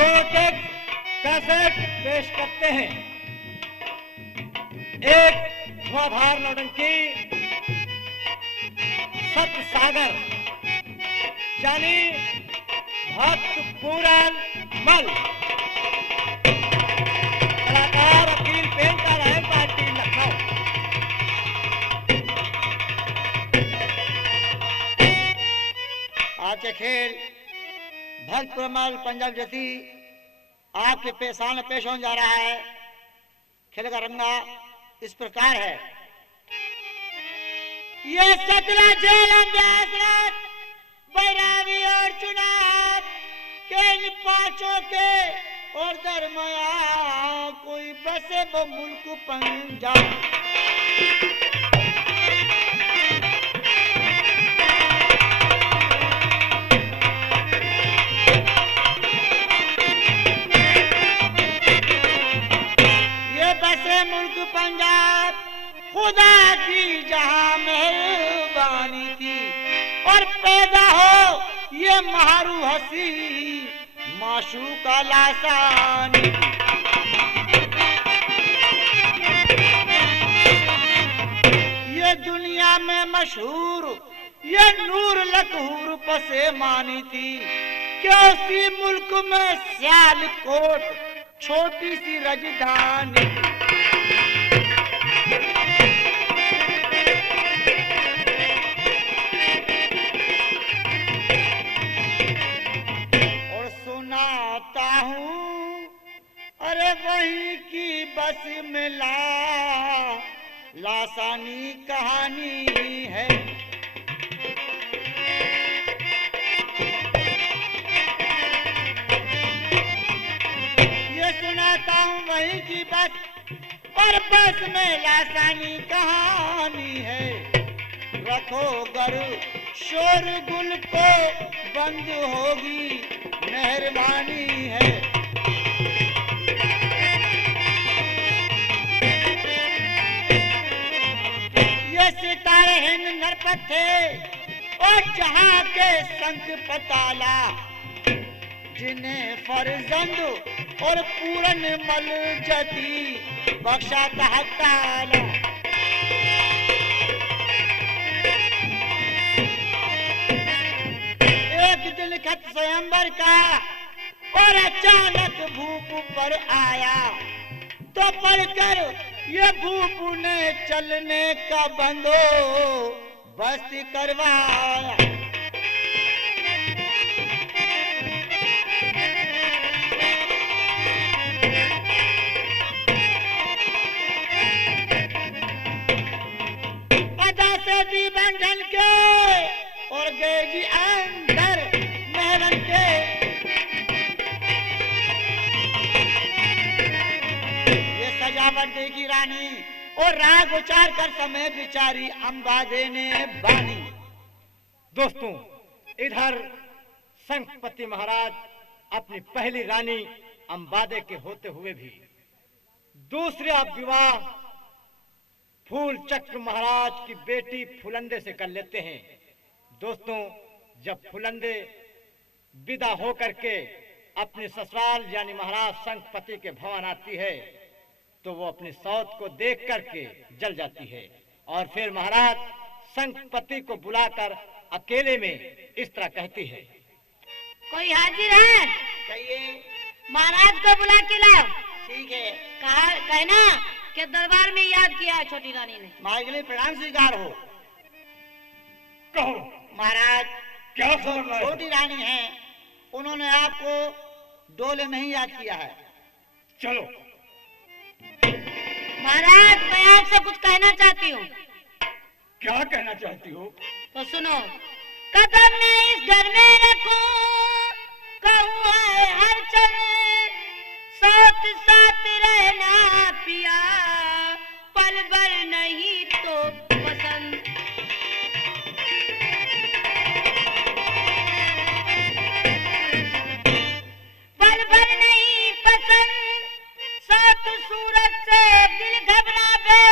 छोटे कैसेट पेश करते हैं। एक धुआंधार नौटंकी सत्य सागर यानी भक्त पूरन मल, कलाकार वकील पेंटा राय पार्टी लखनऊ। आज के खेल भक्त पूरन पंजाब जैसी आपके पेशान पेश होने जा रहा है। खेल का रंगा इस प्रकार है। ये सतरा झेलम बैरागी और चुनाव के इन पांचों के और दरमियान कोई बसे वो मुल्क पंजाब। ये बसे मुल्क पंजाब खुदा की जहां मेहरबानी थी और पैदा हो ये मारू हसी माशूका लासानी। ये दुनिया में मशहूर ये नूर लकहूर पसे मानी थी क्या उसी मुल्क में सियालकोट छोटी सी राजधानी। अरे वही की बस में लासानी कहानी है। ये सुनाता हूँ वही की बस और बस में लासानी कहानी है। रखो गर शोरगुल को बंद होगी मेहरबानी है। ये सितारे हिंद नरपत थे और जहां के संग पताला जिन्हें फरजंद और पूरन मल जती बख्शा तहताला। एक दिन खत स्वयंवर का और अचानक भूप पर आया तो पढ़कर ये भूप ने चलने का बंदो बस्ती करवाया। अदा से दी बंधन के और गए जी अंदर महलन के। ये सजावट देखी रानी और राग उचार कर समय बिचारी अम्बा देने बानी। दोस्तों, इधर संकपति महाराज अपनी पहली रानी अंबादे के होते हुए भी दूसरे विवाह फूल चक्र महाराज की बेटी फुलंदे से कर लेते हैं। दोस्तों, जब फुलंदे विदा होकर के अपने ससुराल यानी महाराज संकपति के भवन आती है तो वो अपनी सौत को देख करके जल जाती है और फिर महाराज संकपति को बुलाकर अकेले में इस तरह कहती है। कोई हाजिर है? कहिए। महाराज को बुला के लाओ। ठीक है। कहना कि दरबार में याद किया है छोटी रानी ने। महाराज के लिए प्रणाम स्वीकार हो। कहो महाराज क्या खबर है? छोटी रानी है, उन्होंने आपको डोले में ही याद किया है। चलो। महाराज, मैं आपसे कुछ कहना चाहती हूँ। क्या कहना चाहती हो? तो सुनो। कदम में इस घर में रखो कहूँ है हर चल साथ साथ रहना पिया पल भर नहीं तो पसंद। पल भर नहीं पसंद साथ सूरत से दिल घबरावे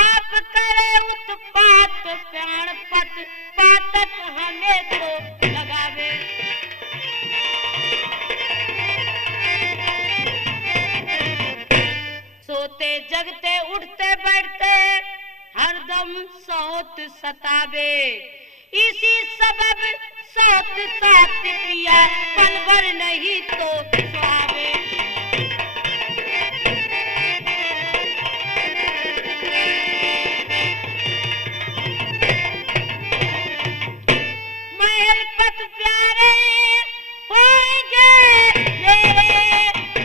आप करे उत्पात प्राण पत पातक हमें तो लगावे। जगते उठते बैठते हरदम सौत सतावे, इसी सबब सौत साथ पिया पल भर नहीं तो सुहावे। महल पत प्यारे होंगे मेरे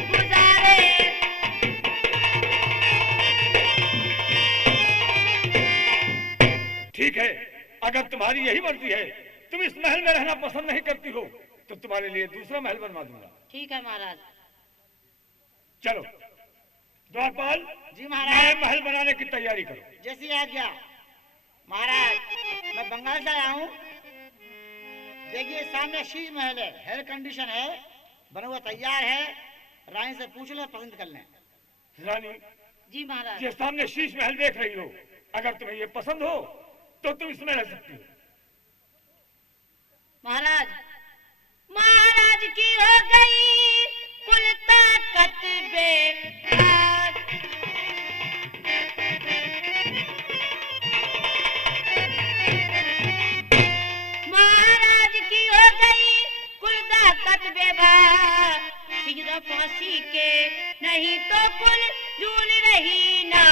गुजारे, ठीक है, अगर तुम्हारी यही मर्जी है, तुम इस महल में रहना पसंद नहीं करती हो, तो तुम्हारे लिए दूसरा महल बनवा दूंगा। ठीक है महाराज। चलो द्वारपाल, जी महाराज। नए महल बनाने की तैयारी करो। जैसी आज्ञा महाराज। मैं बंगाल से आया हूँ। देखिए सामने शीश महल है, एयर कंडीशन है, बना हुआ तैयार है। रानी से पूछ लो, पसंद कर लें। रानी, जी महाराज। ये सामने शीश महल देख रही हो, अगर तुम्हें ये पसंद हो तो तुम इसमें रह सकती हो। महाराज, महाराज की हो गई कुल ताकत बेकार, महाराज की हो गई कुल ताकत बेकार, सिर फांसी के नहीं तो कुल झूल रही ना।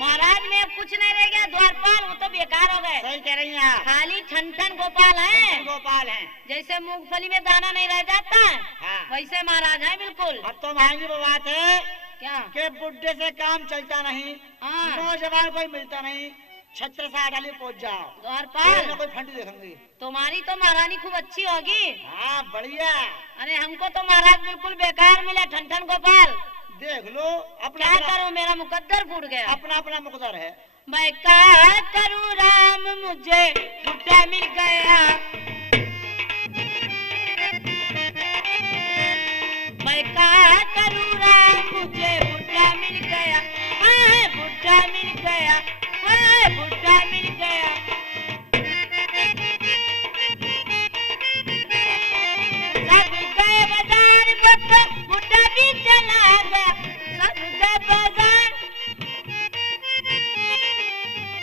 महाराज में अब कुछ नहीं रह गया, द्वारपाल वो तो बेकार हो गए। सही कह रही हैं आप। खाली ठन गोपाल हैं। गोपाल हैं। जैसे मूंगफली में दाना नहीं रह जाता हाँ। वैसे महाराज हैं बिल्कुल। अब तो महंगी वो बात है क्या? कि बुढ़े से काम चलता नहीं, हाँ। नौजवान कोई मिलता नहीं, छत्र से डाली पहुंच जाओ, द्वारपाल कोई फंटी देखेंगे। तुम्हारी तो महारानी खूब अच्छी होगी। हाँ बढ़िया। अरे हमको तो महाराज बिल्कुल बेकार मिले, ठन गोपाल। देख लो अपना क्या करूं, मेरा मुकद्दर फूट गया। अपना अपना मुकद्दर है। मैं क्या करूं राम, मुझे बुढ़ा मिल गया, मैं क्या करूं राम, मुझे बुढ़ा मिल गया, हाँ बुढ़ा मिल गया, हाँ बुढ़ा मिल गया। सब गए बाजार बट बुढ़ा भी चला गया, सब गए बाजार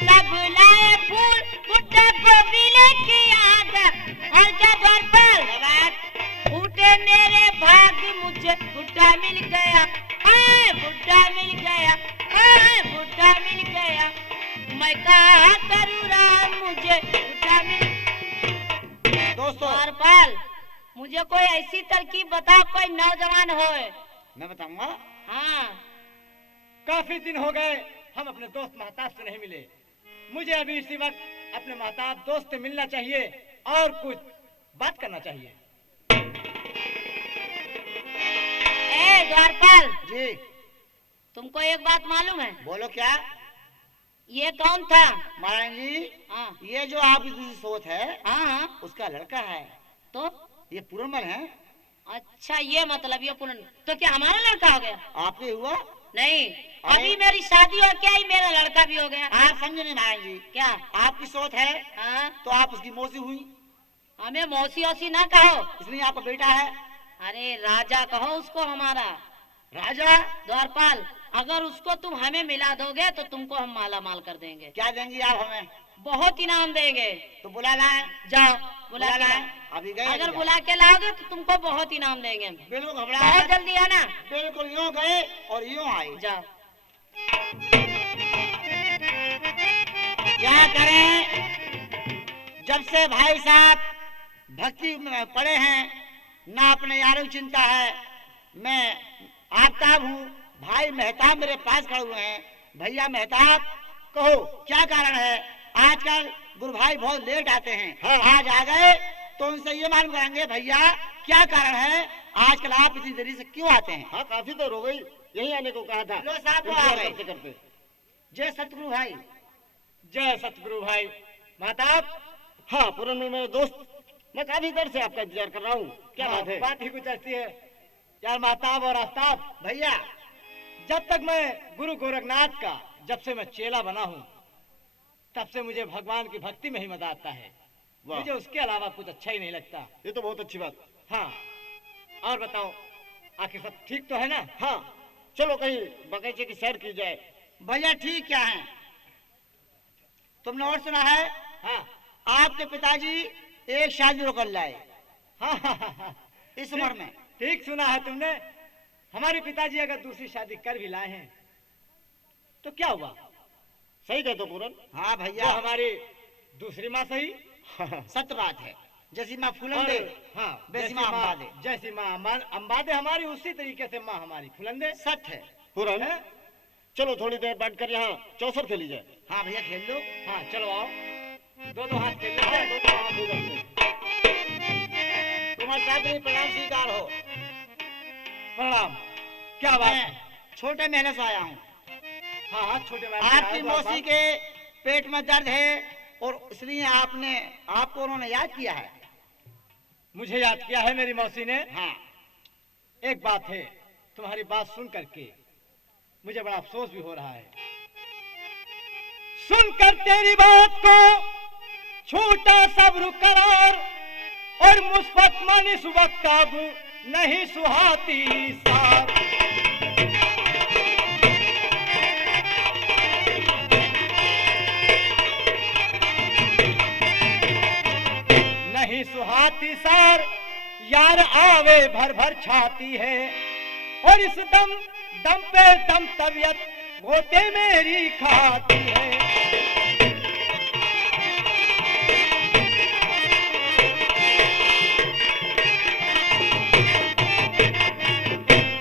सब लाए फूल बुढ़ा को भी लेके आ गया। और क्या द्वारपाल, फूटे मेरे भाग, मुझे बुढ़ा मिल गया, हाँ बुढ़ा मिल गया, हाँ बुढ़ा मिल गया, मैं क्या करूं राम, मुझे बुढ़ा मिल। दोस्तों द्वारपाल मुझे कोई ऐसी तरकीब बताओ, कोई नौजवान होए। मैं बताऊंगा। हाँ काफी दिन हो गए हम अपने दोस्त महताब से नहीं मिले। मुझे अभी इसी वक्त अपने महताब दोस्त से मिलना चाहिए और कुछ बात करना चाहिए। ए द्वारपाल, जी तुमको एक बात मालूम है? बोलो क्या। ये कौन था? महारानी जी, हाँ ये जो आपकी दूसरी सोच है हाँ हाँ, उसका लड़का है। तो ये पूरनमल है। अच्छा ये मतलब ये पूर्ण, तो क्या हमारा लड़का हो गया? आपके हुआ नहीं, अरे? अभी मेरी शादी हो क्या ही मेरा लड़का भी हो गया। आप समझे नहीं महारानी जी। क्या? आपकी सोच है हाँ, तो आप उसकी मौसी हुई, हमें मौसी औसी ना कहो। इसलिए आपका बेटा है। अरे राजा कहो उसको हमारा। राजा। द्वारपाल अगर उसको तुम हमें मिला दोगे तो तुमको हम माला माल कर देंगे। क्या देंगी आप हमें? बहुत इनाम देंगे। तो बुला लाए। जाओ बुला के लाए। लाओ। अभी गए। अगर बुला के लाओगे तो तुमको बहुत इनाम देंगे। बिल्कुल बहुत घबराए। जल्दी आना। बिल्कुल यूं गए और यूं आए। जाओ। क्या करें, जब से भाई साहब भक्ति में पड़े हैं, ना अपने यारों की चिंता है। मैं आफ्ताब हूँ, भाई मेहताब मेरे पास खड़े हुए हैं। भैया मेहताब कहो क्या कारण है? आजकल गुरु भाई बहुत लेट आते हैं। हाँ। आज आ गए तो उनसे ये मालूम करेंगे भैया क्या कारण है, आजकल आप इतनी देरी से क्यों आते हैं? हाँ काफी देर हो गई, यही आने को कहा था। लो साहब आ गए। करते जय सतगुरु भाई। जय सतगुरु भाई। महताब। हाँ पूरन मेरे दोस्त, मैं काफी देर से आपका इंतजार कर रहा हूँ। क्या बात है? बात ही कुछ ऐसी है यार महताब और आफ्ताब भैया, जब तक मैं गुरु गोरखनाथ का जब से मैं चेला बना हूँ तब से मुझे भगवान की भक्ति में ही मजा आता है। वाह। मुझे उसके अलावा कुछ अच्छा ही नहीं लगता। ये तो बहुत अच्छी बात। हाँ, और बताओ, आखिर सब ठीक तो है ना? हाँ, चलो कहीं बगीचे की सैर की जाए। भैया ठीक क्या है? तुमने और सुना है हाँ आपके पिताजी एक शादी रोक लाए हाँ हाँ हाँ, हाँ। इस उम्र में। ठीक सुना है तुमने। हमारे पिताजी अगर दूसरी शादी कर भी लाए हैं तो क्या हुआ? सही कहते हो पूरन। हाँ वो भैया, हमारी दूसरी माँ सही। सत्य बात है। जैसी माँ फूलन और दे हाँ, वैसी माँ अम्बा दे। जैसी माँ अम्बादे हमारी, उसी तरीके से माँ हमारी फुलंदे। सत्य है। पूरन, है? चलो थोड़ी देर बैठकर यहाँ चौसर खेली जाए। हाँ भैया खेल लो। हाँ चलो आओ, दो हाथ खेल लेते हाँ, हैं। दोनों हाथ धो सकते हैं। तुम्हारे साथ मेरी प्रणाम स्वीकार हो। प्रणाम। क्या बात मैं है? छोटे मेहनत से आया हूँ। हाँ हाँ, छोटे भाई आपकी मौसी के पेट में दर्द है और इसलिए आपको उन्होंने याद किया है। मुझे याद किया है मेरी मौसी ने। हाँ एक बात है, तुम्हारी बात सुन करके मुझे बड़ा अफसोस भी हो रहा है। सुनकर तेरी बात को छोटा सब्र करार और मुस्बत मानिस वक्त अब नहीं सुहाती सार। नहीं सुहाती सार, यार आवे भर भर छाती है और इस दम दम पे दम तबीयत होते मेरी खाती है।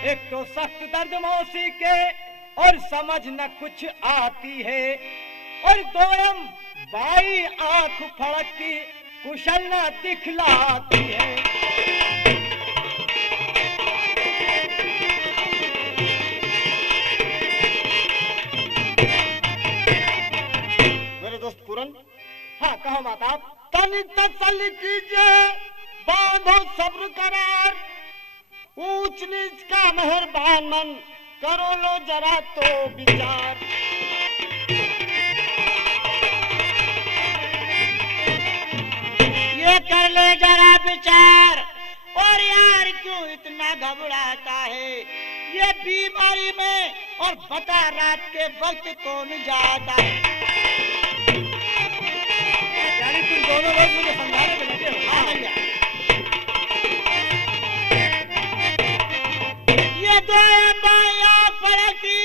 एक तो सख्त दर्द मौसी के और समझ न कुछ आती है, और दोयम बाई आंख फड़कती कुशल न दिखलाती है। मेरे दोस्त पूरन, हाँ कहो माता। तनी तसल्ली कीजिए, बांधो सब्र करार, ऊंच नीच का मेहरबान मन करो लो जरा तो विचार। ये कर ले जरा विचार, और यार क्यों इतना घबराता है? ये बीमारी में और बता रात के वक्त कौन जाता है? यानी तुम दोनों लोग मुझे समझाने में लगे हो। हाँ भैया, ये दो बाया फड़की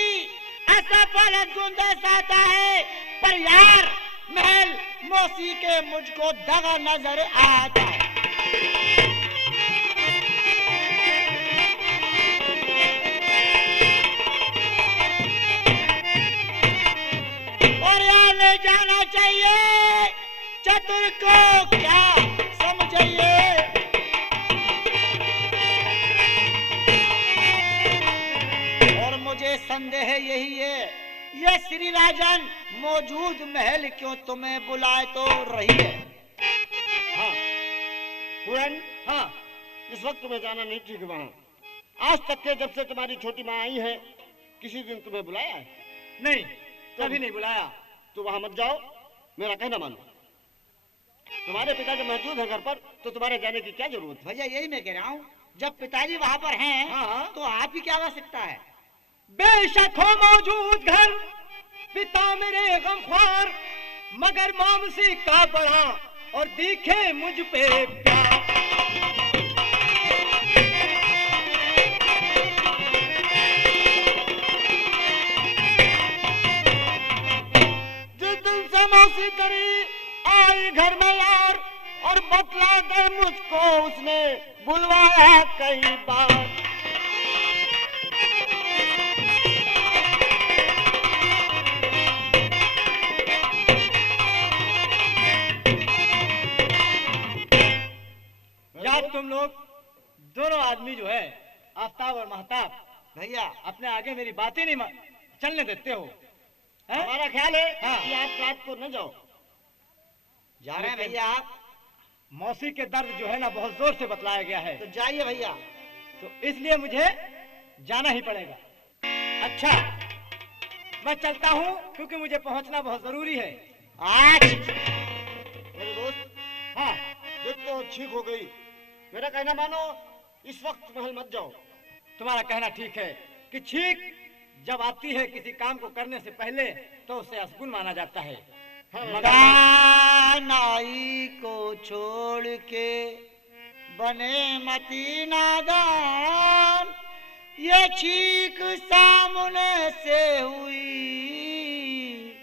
ऐसा फलक गुंदस आता है, पर यार महल मौसी के मुझको दगा नजर आता है। और यहाँ ले जाना चाहिए चतुर को, क्या समझिए? और मुझे संदेह यही है, ये श्री राजन मौजूद महल क्यों तुम्हें बुलाए तो रही है? हाँ पूरन, हाँ इस वक्त तुम्हें जाना नहीं ठीक वहाँ। आज तक के जब से तुम्हारी छोटी माँ आई है, किसी दिन तुम्हें बुलाया है? नहीं, कभी नहीं बुलाया। तो वहाँ मत जाओ, मेरा कहना मानो। तुम्हारे पिता जब मौजूद है घर पर, तो तुम्हारे जाने की क्या जरूरत है? भैया यही मैं कह रहा हूँ, जब पिताजी वहाँ पर हैं, हाँ। तो आप ही क्या आवश्यकता है? बेशक हो मौजूद घर पिता मेरे गमख्वार, मगर मामसी का बड़ा और दिखे मुझ पे प्यार। जिस दिन से मौसी करी आई घर में यार, और बतला कर मुझको उसने बुलवाया कई बार। यार तुम लोग दोनों आदमी जो है, आफ्ताब और महताब, भैया अपने आगे मेरी बातें नहीं चलने देते हो। हैं? हमारा ख्याल है हाँ। कि आप रात को न जाओ। जा रहे हैं भैया आप? मौसी के दर्द जो है ना बहुत जोर से बतलाया गया है, तो जाइए भैया। तो इसलिए मुझे जाना ही पड़ेगा। अच्छा, मैं चलता हूँ क्योंकि मुझे पहुँचना बहुत जरूरी है। आज मेरे दोस्त, हाँ ठीक हो गई। मेरा कहना मानो, इस वक्त महल मत जाओ। तुम्हारा कहना ठीक है कि छींक जब आती है किसी काम को करने से पहले तो उसे असगुन माना जाता है। दानाई को छोड़ के बने मती नादान, ये छींक सामने से हुई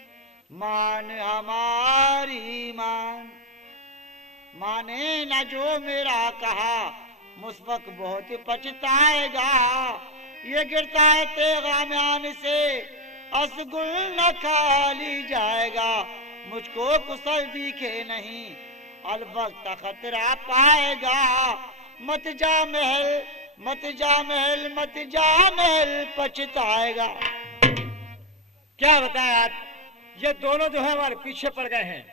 मान हमारी मान। माने न जो मेरा कहा, मुस्बक बहुत पछताएगा। ये गिरता है तेगा म्यान से, असगुल न खाली जाएगा। मुझको कुशल दिखे नहीं, अलबत्ता खतरा पाएगा। मत जा महल, मत जा महल, मत जा महल, पछताएगा। क्या बताएं आज, ये दोनों जो है हमारे पीछे पड़ गए हैं।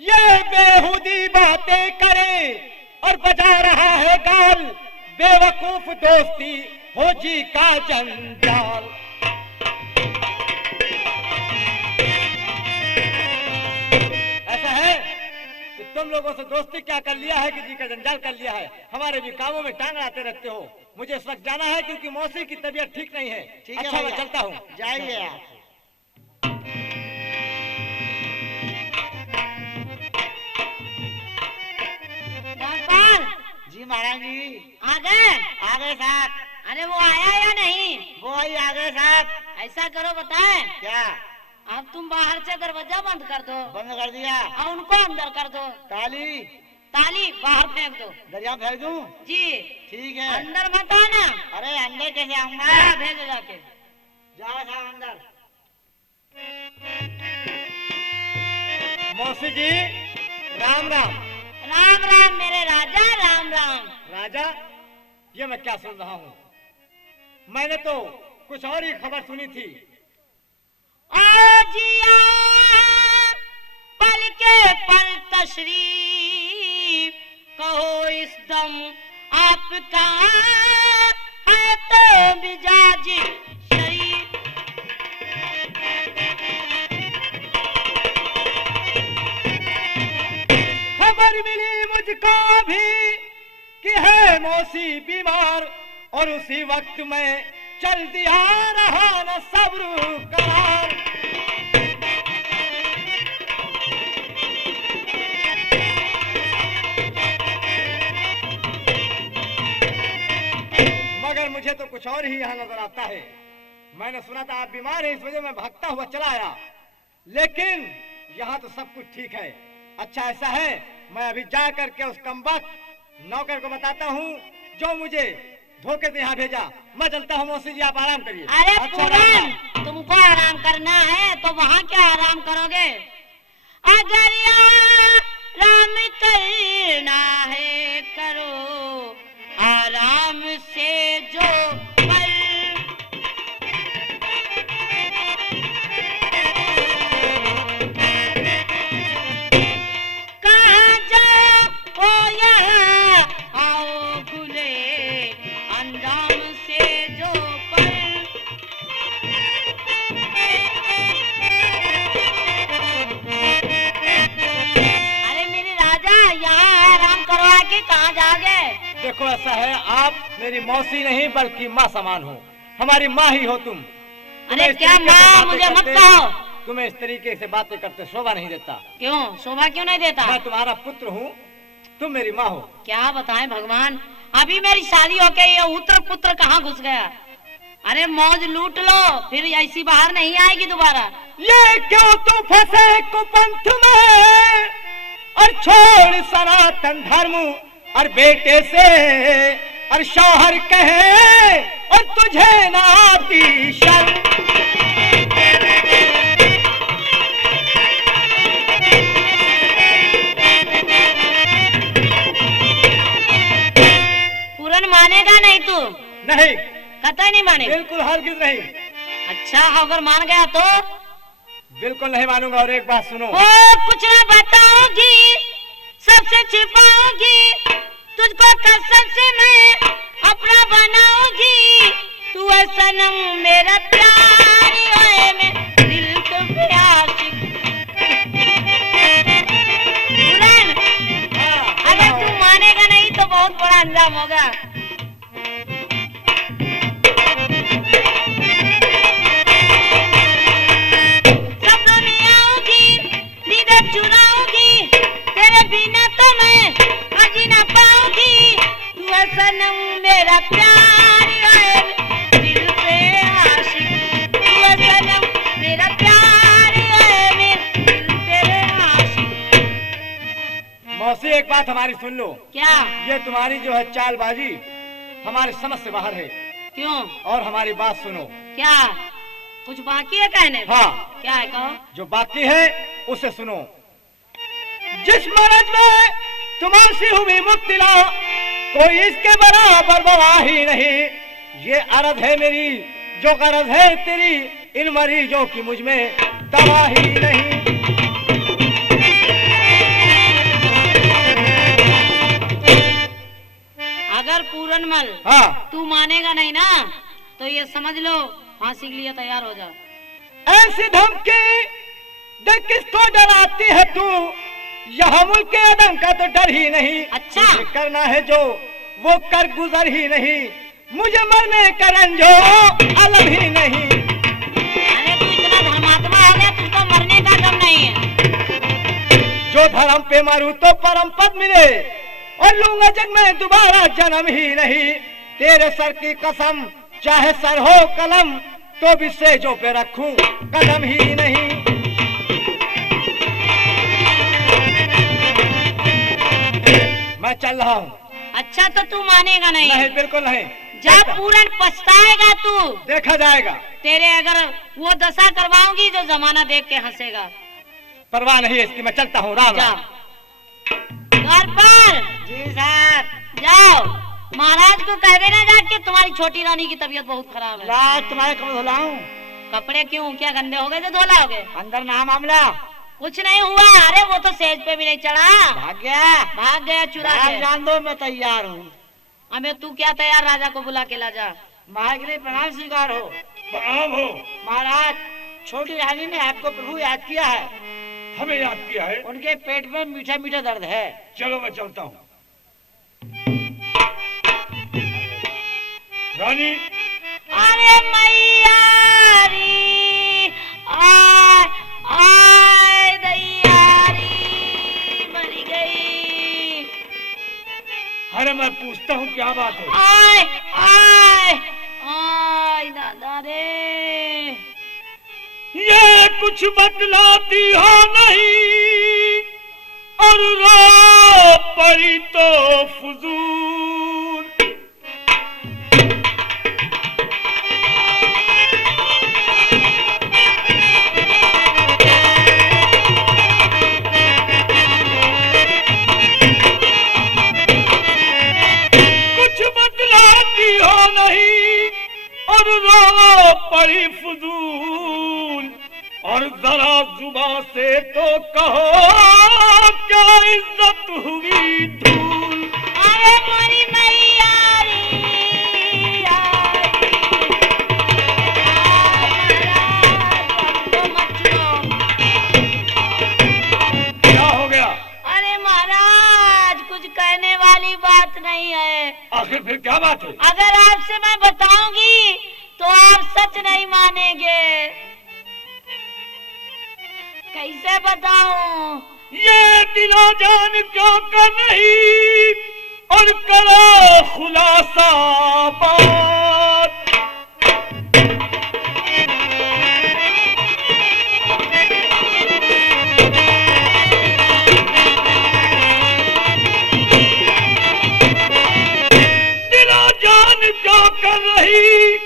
ये बेहुदी बातें करे और बजा रहा है गाल, बेवकूफ दोस्ती हो जी का जंजाल। ऐसा है कि तुम लोगों से दोस्ती क्या कर लिया है कि जी का जंजाल कर लिया है। हमारे भी कामों में टांग आते रहते हो। मुझे इस वक्त जाना है क्योंकि मौसी की तबीयत ठीक नहीं है। ठीक है अच्छा, मैं भैया, चलता हूँ। जाइए आप। धर्मपाल, जी महाराज जी। आ गए? आ गए साहब। अरे वो आया या नहीं? वो ही आ गए साहब। ऐसा करो, बताए क्या? अब तुम बाहर से दरवाजा बंद कर दो बंद कर दिया। और उनको अंदर कर दो। ताली ताली बाहर फेंक दो। दरिया फेंक दूं? जी, ठीक है। अंदर मत आना। अरे अंदर कैसे आऊंगा? भेजो जाके। जाओ साहब अंदर। मौसी जी, राम राम। राम राम मेरे राजा, राम राम। राजा, ये मैं क्या सुन रहा हूँ? मैंने तो कुछ और ही खबर सुनी थी। आजिया पल के पल तशरीफ कहो इस दम आपका है तो मिजाज शरीफ। खबर मिली मुझको भी कि है मौसी बीमार, और उसी वक्त में चल दिया रहा न सब्र करार। मगर मुझे तो कुछ और ही यहाँ नजर आता है। मैंने सुना था आप बीमार हैं, इस वजह मैं भागता हुआ चला आया, लेकिन यहाँ तो सब कुछ ठीक है। अच्छा ऐसा है, मैं अभी जा करके उस कमबख्त नौकर को बताता हूँ जो मुझे धोखे से यहाँ भेजा। मैं चलता हूँ मौसी जी, आप आराम करिए। अरे अच्छा, पूरन, तुमको आराम करना है तो वहाँ क्या आराम करोगे? अगर आराम करना है करो आराम से जो पल। कहाँ जाओ यहाँ आओ गुले अंजाम से जो पल। अरे मेरे राजा, यहाँ आराम करवा के कहाँ जाओगे? देखो ऐसा है, आप मेरी मौसी नहीं बल्कि माँ समान हो, हमारी माँ ही हो तुम। अरे इस क्या तरीके से माँ, बातें मुझे मत करते- कहो। तुम्हें इस तरीके से बातें करते शोभा नहीं देता। क्यों शोभा क्यों नहीं देता? मैं तुम्हारा पुत्र हूँ, तुम मेरी माँ हो। क्या बताएं भगवान, अभी मेरी शादी होके ये उत्र पुत्र कहाँ घुस गया? अरे मौज लूट लो, फिर ऐसी बाहर नहीं आएगी दोबारा। ये क्यों तू फंसे कुपंथ में और छोड़ सनातन धर्म और बेटे से और शौहर कहे और तुझे ना आती शर्म। पूरन मानेगा नहीं तू? नहीं, कतई नहीं मानेगा। बिल्कुल हरगिज नहीं। अच्छा अगर मान गया तो? बिल्कुल नहीं मानूंगा। और एक बात सुनो, कुछ ना बताऊंगी, सबसे छिपाऊंगी, तुझको कसम से मैं अपना बनाऊंगी। तू है सनम मेरा प्यारी है, मैं दिल तो पे आशिक। पूरन, अगर तू क्या अंजाम होगा। सब दुनियाओं की दीदार चुराऊंगी, तेरे बिना तो मैं जी ना पाऊंगी। तू है सनम मेरा प्यार है, दिल पे आशिक। तू है सनम मेरा प्यार है, मेरे दिल तेरे आशिक। मौसी एक बात हमारी सुन लो। क्या? ये तुम्हारी जो है चालबाजी हमारे समझ से बाहर है। क्यों? और हमारी बात सुनो। क्या कुछ बाकी है कहने? हाँ। क्या है, कहो। जो बाकी है उसे सुनो। जिस मरज में तुम्हारी हुई मुब्तला, कोई इसके बराबर बवा ही नहीं। ये अर्ज है मेरी जो गरज है तेरी, इन मरीजों की मुझ में दवा ही नहीं। अगर पूरनमल हाँ। तू मानेगा नहीं ना तो ये समझ लो फांसी के लिए तैयार हो जा। ऐसी धमकी देख किसको डराती है तू, यहाँ मुल्क के आदम का तो डर ही नहीं। अच्छा। मुझे करना है जो वो कर गुजर ही नहीं, मुझे मरने का रंजो अलग ही नहीं। अरे तू इतना धर्मात्मा हो गया, तुझको मरने का गम नहीं है। जो धर्म पे मरूं तो परम पद मिले, और लूंगा जग में दोबारा जन्म ही नहीं। तेरे सर की कसम चाहे सर हो कलम, तो भी सेजों पे रखूं कदम ही नहीं। मैं चल रहा हूँ। अच्छा तो तू मानेगा नहीं? नहीं, बिल्कुल नहीं। जब पूरन पछताएगा तू, देखा जाएगा। तेरे अगर वो दशा करवाऊंगी जो जमाना देख के हंसेगा। परवाह नहीं है इसकी, मैं चलता हूँ। राम जा राम। घर पर। जी साहब। जाओ महाराज को कह देना जाके तुम्हारी छोटी रानी की तबीयत बहुत खराब है। ला तुम्हारे कपड़े धुलाऊं? कपड़े क्यों, क्या गंदे हो गए थे, धोला हो गए? अंदर ना मामला। कुछ नहीं हुआ। अरे वो तो सेज पे भी नहीं चढ़ा, भाग गया। भाग गया चुरा के। जान दो मैं तैयार हूँ। अबे तू क्या तैयार, राजा को बुला के ला जा। महाराज के लिए प्रणाम स्वीकार हो। प्रणाम हो। महाराज छोटी रानी ने आपको प्रभु याद किया है। हमें याद किया है? उनके पेट में मीठा मीठा दर्द है। चलो मैं चलता हूँ। रानी। अरे मैया री, आय आय दैयारी, मर गई। अरे मैं पूछता हूँ क्या बात है? आय आय आय दादा रे। ये कुछ बतलाती हो नहीं, और रो पड़ी तो फजूल। कुछ बतलाती हो नहीं, और रो पड़ी फजूल। और जरा जुबान से तो कहो क्या इज्जत हुई धूल। अरे मोरी मैया री, क्या हो गया? अरे महाराज कुछ कहने वाली बात नहीं है। आखिर फिर क्या बात है? अगर आपसे मैं बताऊंगी तो आप सच नहीं मानेंगे। कैसे बताऊं? ये दिलो जान क्यों कर रही, और करो खुलासा बात। दिलो जान क्यों कर रही,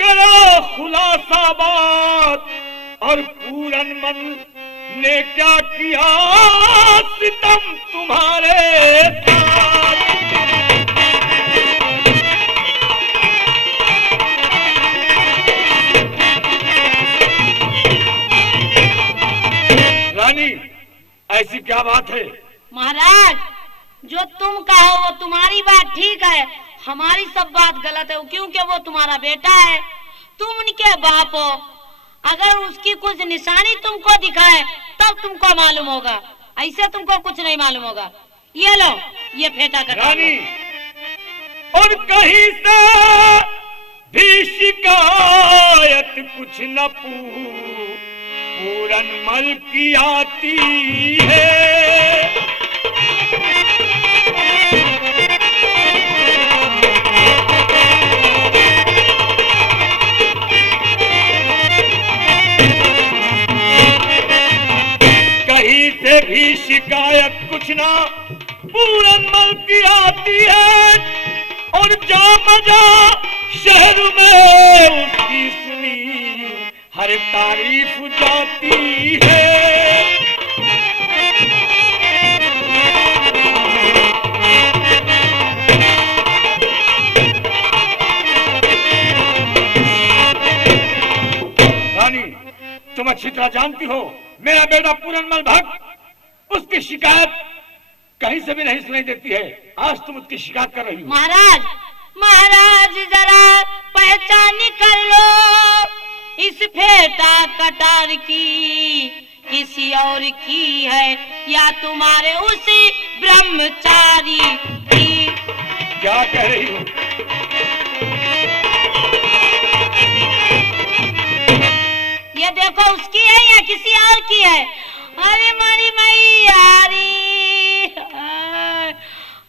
करो खुलासा बात। और पूरन मन ने क्या किया सितम तुम्हारे साथ। रानी ऐसी क्या बात है? महाराज जो तुम कहो वो तुम्हारी बात ठीक है, हमारी सब बात गलत है, क्योंकि वो तुम्हारा बेटा है, तुम उनके बाप हो। अगर उसकी कुछ निशानी तुमको दिखाए तब तुमको मालूम होगा, ऐसे तुमको कुछ नहीं मालूम होगा। ये लो ये फेंटा कर। रानी और कहीं से भी शिकायत कुछ न पूरन मल की आती है। कहीं से भी शिकायत कुछ ना पूरन मल की आती है। और जा मजा शहर में उसकी सुनी हर तारीफ जाती है। रानी, तुम अच्छी तरह जानती हो मेरा बेटा पूरनमल भक्त, उसकी शिकायत कहीं से भी नहीं सुनाई देती है। आज तुम उसकी शिकायत कर रही हो। महाराज, महाराज जरा पहचान कर लो इस फेटा कटार की किसी और की है या तुम्हारे उसी ब्रह्मचारी की। क्या कह रही हो? ये देखो उसकी है या किसी और की है? अरे मोरी मैयारी,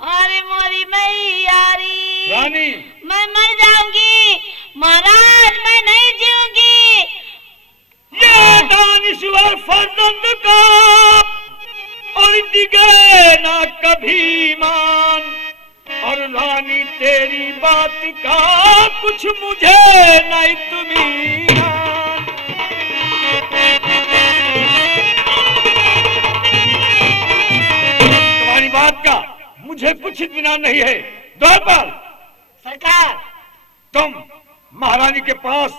अरे मोरी मैयारी, रानी, मैं मर जाऊंगी महाराज, मैं नहीं जीऊंगी। ये दानिश्वर फर्जंद का और दिगे ना कभी मान। और रानी तेरी बात का कुछ मुझे नहीं तुम्हें तुम्हारी बात का मुझे कुछ इत्मीनान नहीं है। द्वारपाल सरकार, तुम महारानी के पास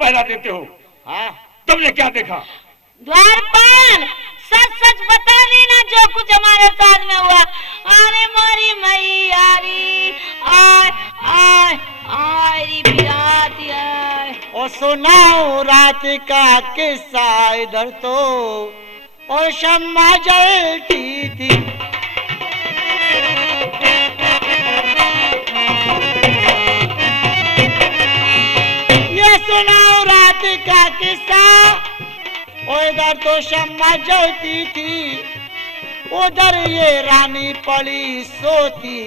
पहरा देते हो। हाँ, तुमने क्या देखा? द्वारपाल सच सच बता देना जो कुछ हमारे साथ में हुआ। अरे मोरी मैयारी, आय आय आय री बिराती आय। और सुनाओ रात का किस्सा इधर तो और शम्मा जलती थी। ये सुनाओ रात का किस्सा, और इधर तो शम्मा जलती थी, उधर ये रानी पड़ी सोती,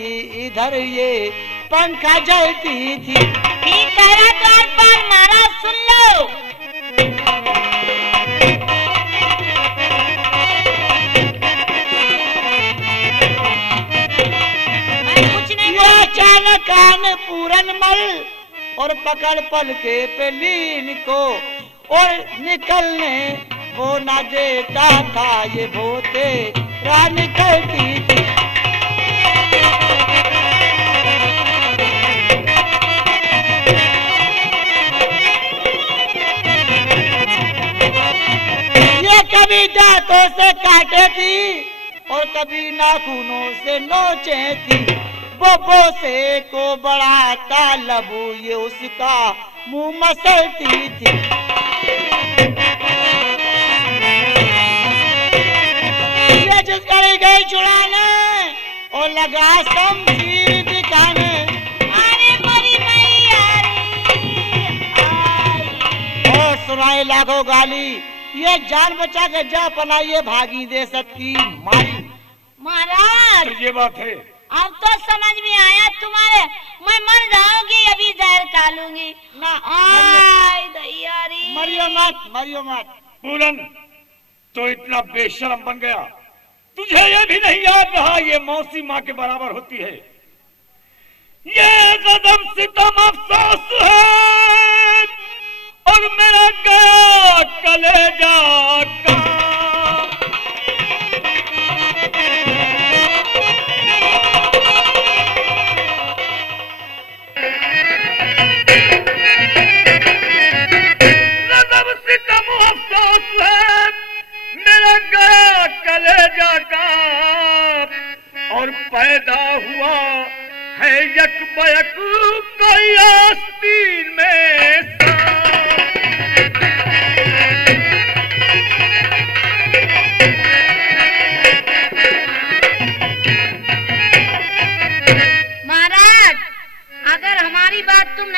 इधर ये पंखा जलती थी। ठीक कह रहा द्वारपाल महाराज, सुन लो। मैं कुछ नहीं ये अचानक कान पूरनमल और पकड़ पल के पेलीन को, और निकलने वो ना देता था, ये भोते रात निकलती थी। ये कभी दांतों से काटे थी और कभी नाखूनों से नोचे थी। बोबो से को बढ़ाता लबू, ये उसका मुंह मसलती थी। ये जिस घड़ी गई छुड़ाने और लगा शमशीर दिखाने। अरे मोरी मैयारी, आय। और सुनाई लाखों गाली, ये जान बचा के जा पना, ये भागी दे सकती मारी। महाराज तो ये बात है। अब तो समझ में आया तुम्हारे, मैं मर जाऊंगी अभी जहर खा लूंगी ना आय दैयारी। मरियो मत, मरियो मत। पूरन तो इतना बेशरम बन गया, तुझे ये भी नहीं याद रहा ये मौसी माँ के बराबर होती है। ये गजब सितम अफसोस है और मेरा गया कलेजा का। गजब सितम अफसोस है मेरा गया कलेजा का, और पैदा हुआ है यक बयक कोई आस्तीन में सा।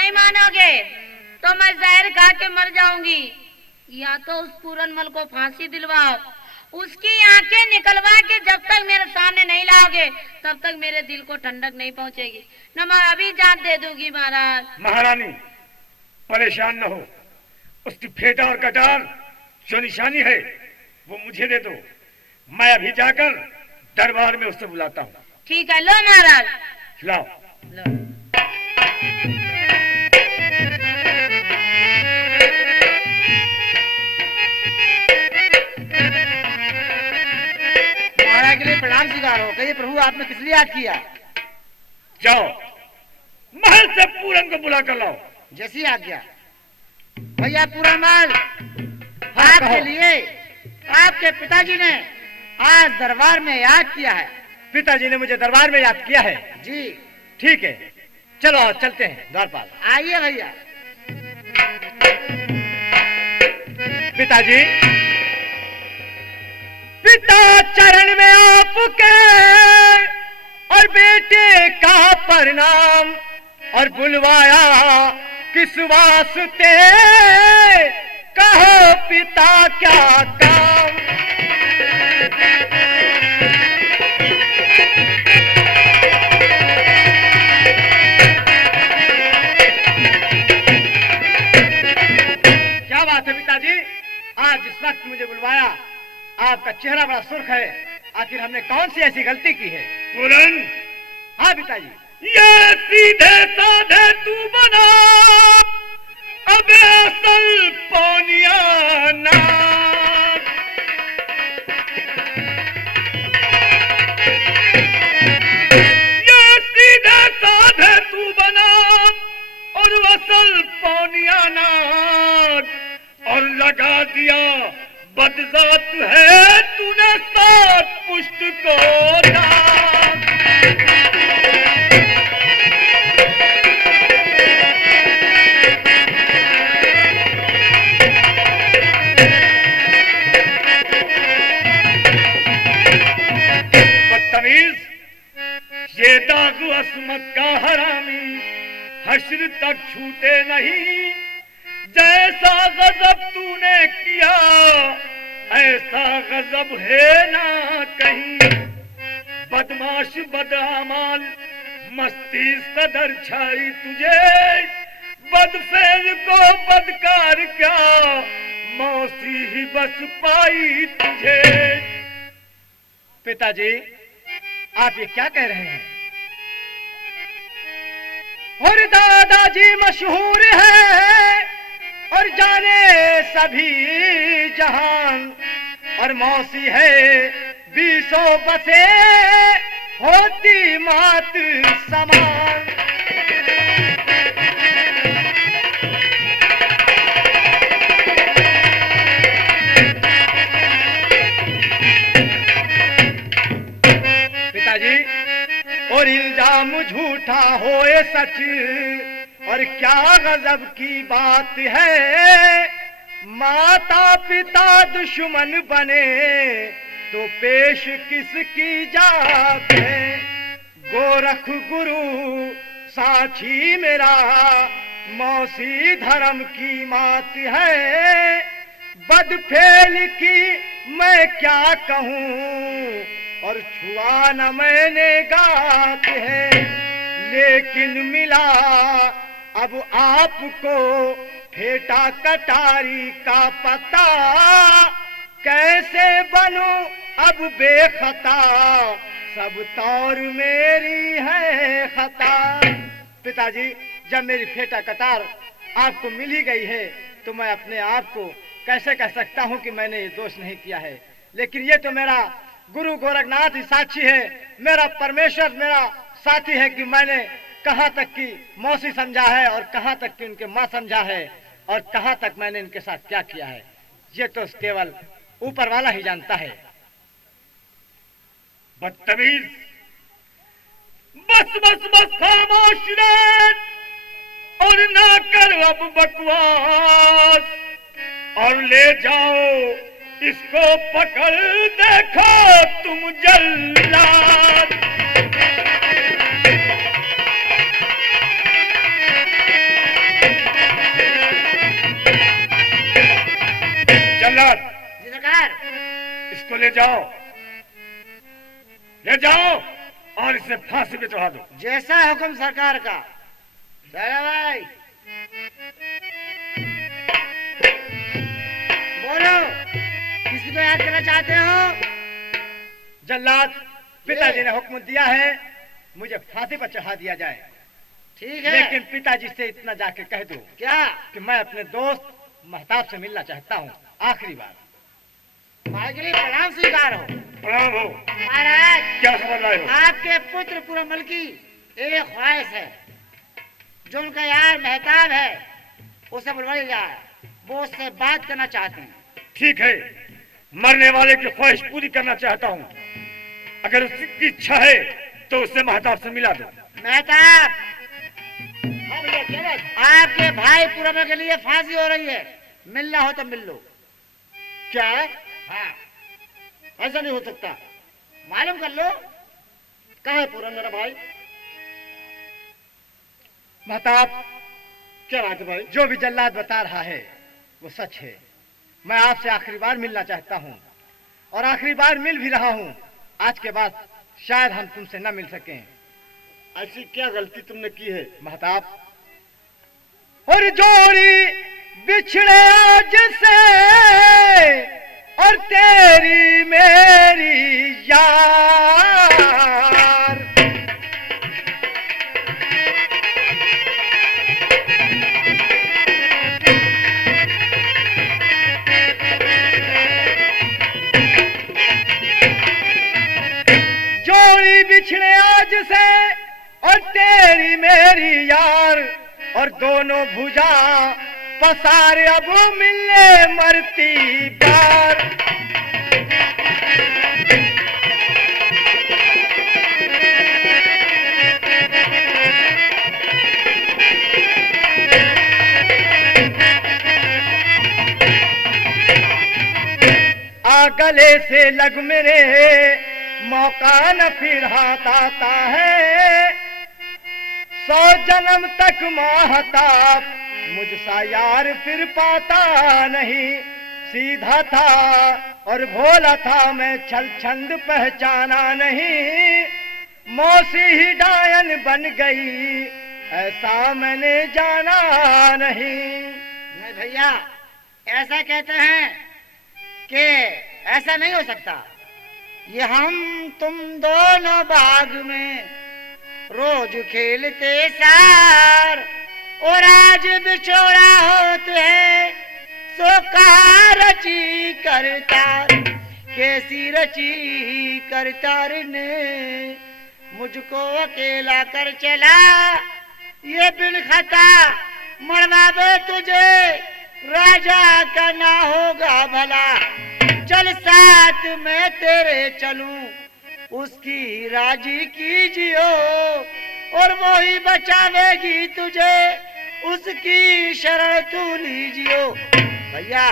नहीं मानोगे तो मैं जहर खा के मर जाऊंगी, या तो उस पूरनमल को फांसी दिलवाओ, उसकी आंखें निकलवा के जब तक मेरे सामने नहीं लाओगे तब तक मेरे दिल को ठंडक नहीं पहुंचेगी, न मैं अभी जान दे दूंगी महाराज। महारानी परेशान न हो, उसकी फेटा और कटार जो निशानी है वो मुझे दे दो, मैं अभी जाकर दरबार में उससे बुलाता हूँ। ठीक है, लो महाराज लाओ। लो। महाराज के लिए प्रणाम स्वीकार हो। कहिए प्रभु आपने किस लिए याद किया? जाओ महल से पूरन को बुला कर लाओ। जैसी आज्ञा। भैया पूरनमल, आपके लिए आपके पिताजी ने आज दरबार में याद किया है। पिताजी ने मुझे दरबार में याद किया है। जी ठीक है, चलो चलते हैं द्वारपाल। आइए भैया। पिताजी, पिता चरण में आपके और बेटे का प्रणाम, और बुलवाया किस वास्ते, कहो पिता क्या काम। क्या बात है पिताजी, आज इस वक्त मुझे बुलवाया, आपका चेहरा बड़ा सुर्ख है, आखिर हमने कौन सी ऐसी गलती की है? पूरन, हाँ पिताजी। ये सीधे साधे तू बना, अब असल पौनिया ना। ये सीधे साधे तू बना और असल पौनिया ना, और लगा दिया बदजात है तूने सात पुष्ट को दाग। बदतमीज, ये दाग असमत का हरामी हश्र तक छूटे नहीं, जैसा गजब तूने किया ऐसा गजब है ना कहीं। बदमाश बदअमाल मस्ती सदर छाई तुझे, बदफेल को बदकार क्या मौसी ही बस पाई तुझे। पिताजी, आप ये क्या कह रहे हैं? और दादाजी मशहूर है और जाने सभी जहान, और मौसी है बीसों बसे होती मात समान। पिताजी, और इल्जाम झूठा होए सच, और क्या गजब की बात है, माता पिता दुश्मन बने तो पेश किसकी जात है। गोरख गुरु साक्षी मेरा, मौसी धर्म की मात है, बदफेल की मैं क्या कहूँ, और छुआ न मैंने गात है। लेकिन मिला अब आपको फेटा कटारी का पता, कैसे बनूं अब बेखता, सब तौर मेरी है खता। पिताजी, जब मेरी फेटा कटार आपको मिल ही गई है तो मैं अपने आप को कैसे कह सकता हूँ कि मैंने ये दोष नहीं किया है। लेकिन ये तो मेरा गुरु गोरखनाथ ही साक्षी है, मेरा परमेश्वर मेरा साथी है कि मैंने कहाँ तक की मौसी समझा है और कहाँ तक की उनके माँ समझा है और कहाँ तक मैंने इनके साथ क्या किया है, ये तो केवल ऊपर वाला ही जानता है। बदतमीज, बस बस बस खामोश रह और ना कर अब बकवास, और ले जाओ इसको पकड़ देखो तुम जल्लाद। ले जाओ और इसे फांसी पे चढ़ा दो। जैसा हुक्म सरकार का। चलो भाई, बोलो, किसी को याद करना चाहते हो? जल्लाद, पिताजी ने हुक्म दिया है मुझे फांसी पर चढ़ा दिया जाए। ठीक है, लेकिन पिताजी से इतना जाके कह दो क्या? कि मैं अपने दोस्त महताब से मिलना चाहता हूँ आखिरी बार। भाई के लिए प्रणाम स्वीकार हो। प्रणाम हो। महाराज, क्या खबर लाए हो? आपके पुत्र पूरमल की एक ख्वाहिश है, जो उनका यार महताब है उसे बुलवा जाए, वो उससे बात करना चाहते हैं। ठीक है, मरने वाले की ख्वाहिश पूरी करना चाहता हूँ। अगर उसकी इच्छा है तो उससे महताब से मिला दो। महताब, आपके भाई पूरमल के लिए फांसी हो रही है, मिलना हो तो मिल लो। क्या? हाँ, ऐसा नहीं हो सकता, मालूम कर लो। कहाँ है पूरन मेरा भाई? महताब, क्या बात है भाई? जो भी जल्लाद बता रहा है वो सच है। मैं आपसे आखिरी बार मिलना चाहता हूँ और आखिरी बार मिल भी रहा हूँ। आज के बाद शायद हम तुमसे न मिल सकें। ऐसी क्या गलती तुमने की है? महताब, और जोड़ी बिछड़े आज से और तेरी मेरी यार, जोड़ी बिछड़े आज से और तेरी मेरी यार, और दोनों भुजा पसार अब मिलने मरती प्यार। आ गले से लग मेरे, मौका न फिर हाथ आता है। 100 जन्म तक महताब मुझसा यार फिर पाता नहीं। सीधा था और भोला था, मैं छल छंद पहचाना नहीं। मौसी ही डायन बन गई, ऐसा मैंने जाना नहीं। नहीं भैया, ऐसा कहते हैं कि ऐसा नहीं हो सकता। ये हम तुम दोनों बाग में रोज खेलते सार, और आज बिछोड़ा होते हैं सो का रची करतार। कैसी रची करतार ने मुझको अकेला कर चला, ये बिन खता मरवावे तुझे, राजा का ना होगा भला। चल साथ में तेरे चलूं, उसकी राजी कीजियो, और वो ही बचावेगी तुझे, उसकी शरण तू लीजियो। भैया,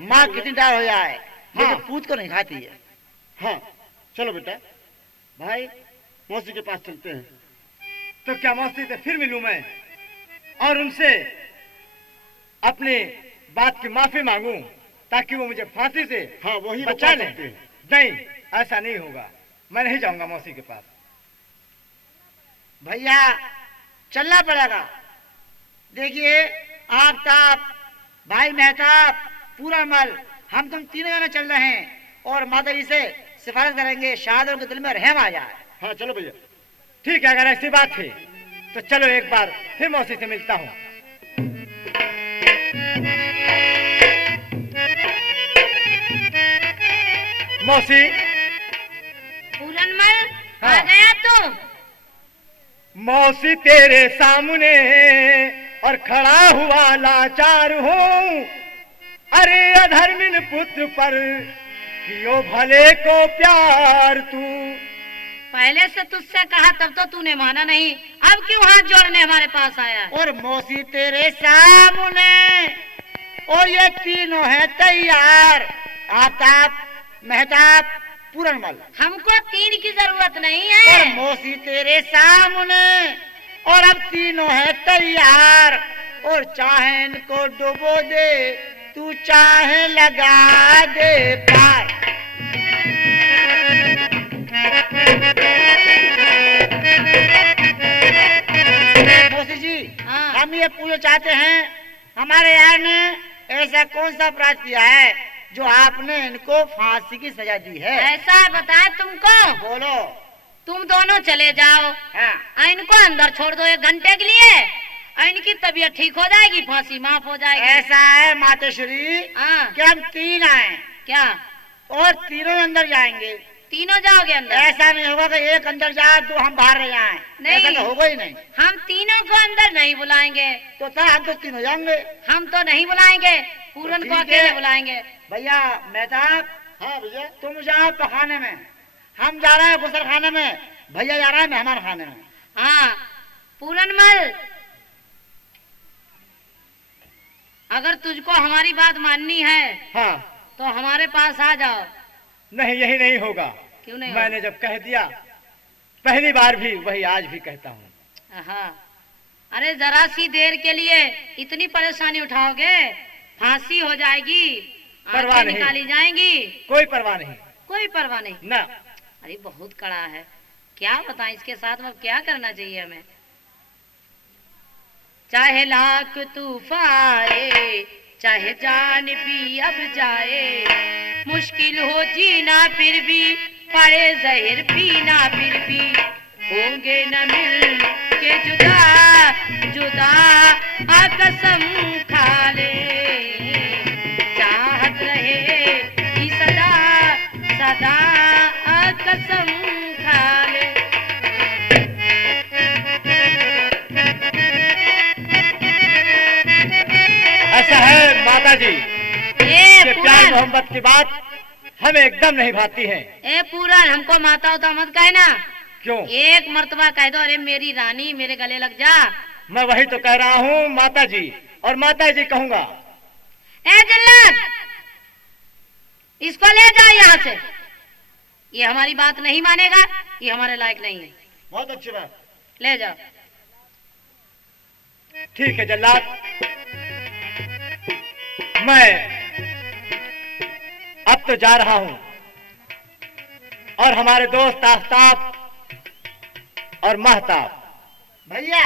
माँ कितनी डाल हो जाए, लेकिन पूत को नहीं खाती है। हाँ, चलो बेटा, भाई मौसी के पास चलते हैं। तो क्या मौसी से फिर मिलूं मैं और उनसे अपनी बात की माफी मांगूं, ताकि वो मुझे फांसी से हाँ, वही बचा ले? नहीं, ऐसा नहीं होगा, मैं नहीं जाऊंगा मौसी के पास। भैया, चलना पड़ेगा। देखिए, आफ्ताब, भाई महताब, पूरमल, हम तुम तीनों जने चल रहे हैं, और माता जी से सिफारिश करेंगे, शायद उनके दिल में रहम आ जाए। हाँ, चलो भैया। ठीक है, अगर ऐसी बात है तो चलो एक बार फिर मौसी से मिलता हूँ। मौसी। पूरनमल, हाँ। आ गया तू? मौसी तेरे सामने और खड़ा हुआ लाचार हूँ। अरे अधर्मिन पुत्र पर कियो भले को प्यार तू। पहले से तुझसे कहा तब तो तूने माना नहीं, अब क्यों हाथ जोड़ने हमारे पास आया? और मौसी तेरे सामने, और ये तीनों है तैयार, आफ्ताब, महताब, पूरनमल। हमको तीन की जरूरत नहीं और है। मौसी तेरे सामने, और अब तीनों है तैयार, और चाहे इनको डुबो दे, तू चाहे लगा दे पार। हमारे यार ने ऐसा कौन सा अपराध किया है जो आपने इनको फांसी की सजा दी है? ऐसा बताए तुमको, बोलो। तुम दोनों चले जाओ, हाँ। इनको अंदर छोड़ दो 1 घंटे के लिए, इनकी तबीयत ठीक हो जाएगी, फांसी माफ हो जाएगी। ऐसा है मातोश्री हाँ। कि हम 3 आए क्या और तीनों अंदर जाएंगे। तीनों जाओगे अंदर? ऐसा नहीं होगा कि एक अंदर जाए 2 हम बाहर रह जाए, नहीं। ऐसा तो होगा ही नहीं। हम तीनों को अंदर नहीं बुलाएंगे। तो था हम तो तीनों जाएंगे। हम तो नहीं बुलाएंगे, पूरन ठीक को है। अकेले बुलाएंगे। भैया मेहताब, हाँ भैया, तुम जाओ पखाने में, हम जा रहे हैं गुसल खाने में, भैया जा रहा है मेहमान खाने में। हाँ पूरनमल, अगर तुझको हमारी बात माननी है हाँ। तो हमारे पास आ जाओ। नहीं, यही नहीं होगा। क्यों नहीं मैंने जब कह दिया, पहली बार भी वही आज भी कहता हूँ। हाँ, अरे जरा सी देर के लिए इतनी परेशानी उठाओगे, फांसी हो जाएगी, परवाह आंखें नहीं। निकाली जाएंगी। कोई परवाह नहीं कोई परवाह नहीं ना। अरे बहुत कड़ा है, क्या बताएं इसके साथ में क्या करना चाहिए हमें। चाहे लाख तूफान आए, चाहे जान भी अब जाए, मुश्किल हो जीना फिर भी, पड़े जहर पीना फिर भी, होंगे न मिल के जुदा जुदा, आ कसम खा ले, चाहत रहे कि सदा सदा, आ कसम खा ले। ऐसा है माता जी ए कि प्यार पूरन, मोहब्बत की बात हमें एकदम नहीं भाती है। ए पूरन, हमको माता होता मत कहना। क्यों? एक मर्तबा कह दो, अरे मेरी रानी मेरे गले लग जा। मैं वही तो कह रहा हूँ माता जी, और माता जी कहूँगा। ए जल्लाद, इसको ले जाओ यहाँ से, ये हमारी बात नहीं मानेगा, ये हमारे लायक नहीं है। बहुत अच्छी बात। ले जाओ। ठीक है जल्लाद, मैं अब तो जा रहा हूँ, और हमारे दोस्त आफ्ताब और महताब, भैया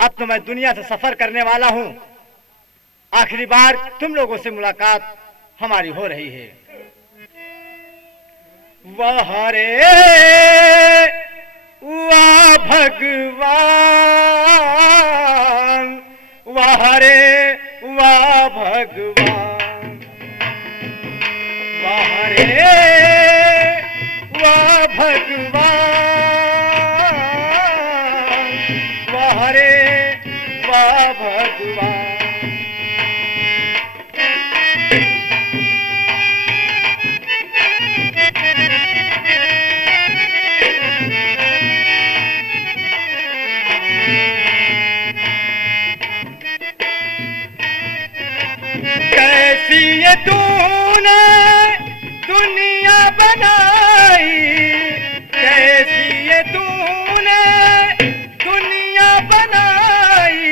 अब तो मैं दुनिया से सफर करने वाला हूँ। आखिरी बार तुम लोगों से मुलाकात हमारी हो रही है। वाह रे वाह भगवान, वाह रे वाह भगवान, वाह रे वाह भगवान, वाह रे वाह भगवान। कैसी ये तूने दुनिया बनाई, कैसी ये तूने दुनिया बनाई,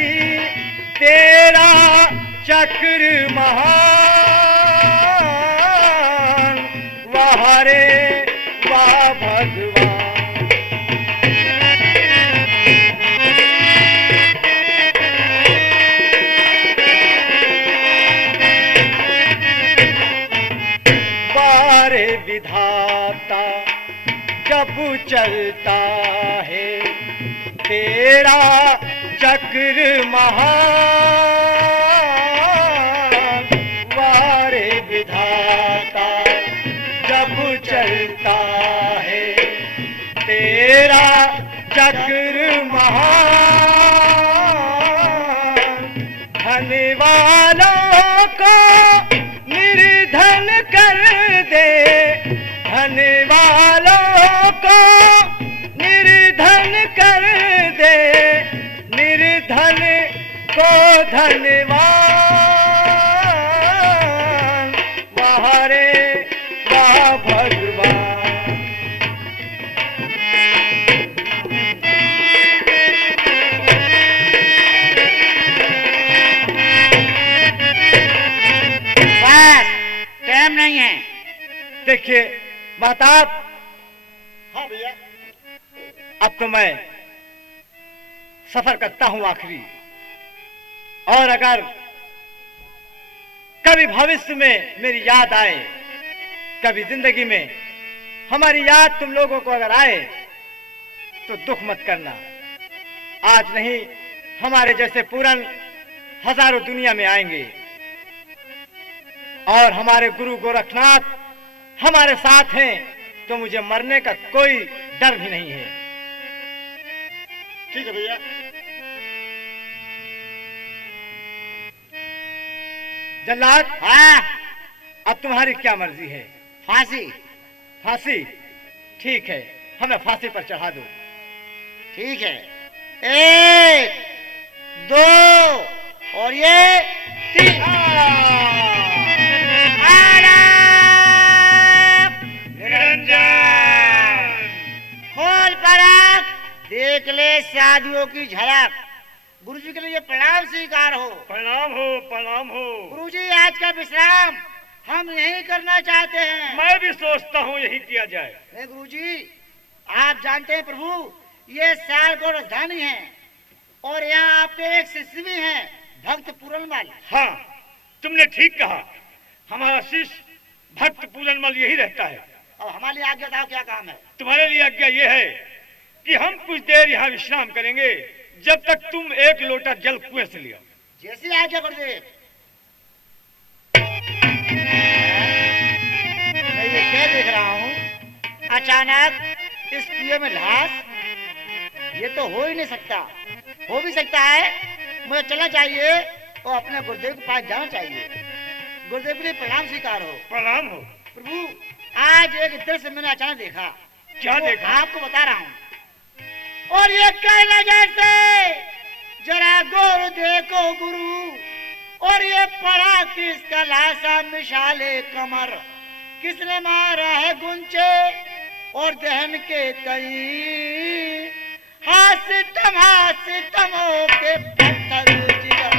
तेरा चक्र महान, वाह रे वाह भगवान। बारे विधाता जब चलता है, तेरा चक्र महान, वारे विधाता जब चलता है, तेरा चक्र महान। धन वालों को निर्धन कर दे, धन वालों को निर्धन कर दे, निर्धन को धनवान, वाह रे वाह भगवान। बस टाइम नहीं है। देखिए महताब, हाँ भैया, अब तो मैं सफर करता हूँ आखिरी, और अगर कभी भविष्य में मेरी याद आए, कभी जिंदगी में हमारी याद तुम लोगों को अगर आए तो दुख मत करना। आज नहीं, हमारे जैसे पूरन हजारों दुनिया में आएंगे और हमारे गुरु गोरखनाथ हमारे साथ हैं, तो मुझे मरने का कोई डर भी नहीं है। ठीक है भैया। जल्लाद, हाँ, अब तुम्हारी क्या मर्जी है? फांसी। फांसी? ठीक है, हमें फांसी पर चढ़ा दो। ठीक है, 1 2 और ये 3। खोल पलक, देख ले शादियों की झलक। गुरुजी के लिए प्रणाम स्वीकार हो। प्रणाम हो, प्रणाम हो। गुरुजी, आज का विश्राम हम यही करना चाहते हैं। मैं भी सोचता हूँ यही किया जाए। नहीं गुरुजी, आप जानते हैं प्रभु, ये सालगढ़ राजधानी है और यहाँ आपके एक शिष्य भी हैं, भक्त पूरनमल। हाँ, तुमने ठीक कहा। हमारा शिष्य भक्त पूरनमल यही रहता है। अब हमारे लिए आज्ञा बताओ, क्या काम है? तुम्हारे लिए आज्ञा ये है कि हम कुछ देर यहाँ विश्राम करेंगे, जब तक तुम एक लोटा जल कुएं से लिया। जैसी आज्ञा गुरुदेव। मैं ये क्या देख रहा हूँ, अचानक इस कुएं में लाश? ये तो हो ही नहीं सकता। हो भी सकता है, मुझे चलना चाहिए और अपने गुरुदेव के पास जाना चाहिए। गुरुदेव के लिए प्रणाम स्वीकार हो। प्रणाम हो। प्रभु, आज एक दृश्य मैंने अचानक देखा। क्या वो देखा? आपको बता रहा हूँ। और ये कहना जैसे जरा गौर देखो गुरु, और ये पड़ा किसका लाशा मिसाले कमर, किसने मारा है गुंचे और दहन के कई, हाथ तमो के पत्थर जिगर।